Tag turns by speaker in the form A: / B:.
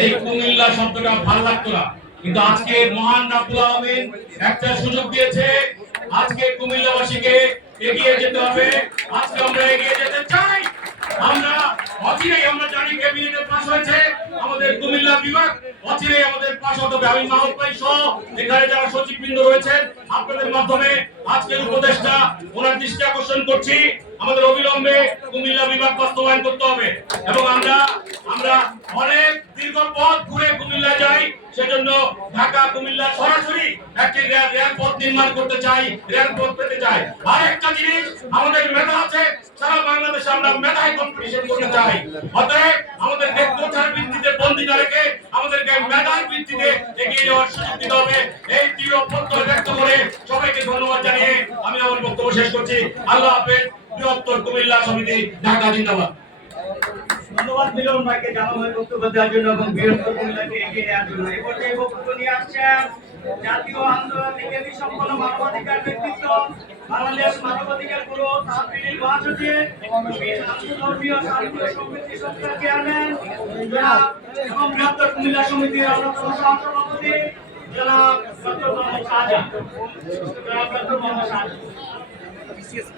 A: এই কুমিল্লা শব্দটা ভালো লাগতো না। কিন্তু আজকে মহান রাব্বুল আলামিন একটা সুযোগ দিয়েছে। আজকে কুমিল্লাবাসীকে এগিয়ে যেতে হবে। আজকে আমরা এগিয়ে যেতে চাই। আমরা অচিরেই আমরা জানি ক্যাবিনেটে পাস হয়েছে। আমাদের কুমিল্লা বিভাগ অচিরেই আমাদের পাস হতে হবে। আমি মাহমুদ ভাই সহ এখানে যারা সচিববৃন্দ রয়েছেন, আপনাদের মাধ্যমে আজকের উপদেশটা ওনার দৃষ্টি আকর্ষণ করছি। আমাদের অবিলম্বে কুমিল্লা বিভাগ বাস্তবায়ন করতে হবে। এবং আমরা দীর্ঘ পথ ঘুরে কুমিল্লা যাই। সেজন্য ঢাকা, কুমিল্লা সরাসরি একটি রেল রেল নির্মাণ করতে চাই রেল পথ পেতে চাই। আর একটা জিনিস, আমাদের মেধা আছে। সারা বাংলাদেশে আমরা মেধায় কম্পিটিশন করতে চাই। অতএব আমাদের দক্ষতার ভিত্তিতে বন্দি না রেখে আমাদেরকে মেধার ভিত্তিতে এগিয়ে যাওয়ার সুযোগ দিতে হবে। এই দৃঢ় প্রত্যয় ব্যক্ত করে সবাইকে ধন্যবাদ জানিয়ে আমি আমার বক্তব্য শেষ করছি। আল্লাহ হাফেজ, বৃহত্তর কুমিল্লা সমিতি, ঢাকা জিন্দাবাদ।
B: ধন্যবাদ মিলন ভাইকে জানাবেন বক্তব্য দেওয়ার জন্য এবং কুমিল্লাকে এগিয়ে নেওয়ার জন্য। এই পর্যায়ে বক্তব্য নিয়ে আসছেন জাতীয় আন্দোলন থেকে সম্পন্ন মানবাধিকার ব্যক্তিত্ব, বাংলাদেশ মানবাধিকার ব্যুরো তাপবিলীর মহাসচিব ধর্মীয় শান্তি ও সম্প্রীতি চেয়ারম্যান এবং বৃহত্তর কুমিল্লা সমিতির অন্যতম সহসভাপতি, জনাব ডক্টর মোহাম্মদ